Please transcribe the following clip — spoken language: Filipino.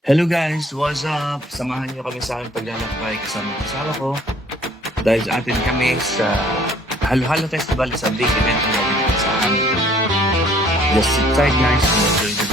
Hello guys, what's up? Samahan niyo kami sa aming paglalakbay kasama ng asawa ko dahil atin kami sa Halo-Halo Festival, sa big event na gagawin sa amin. Just sit tight guys and enjoy the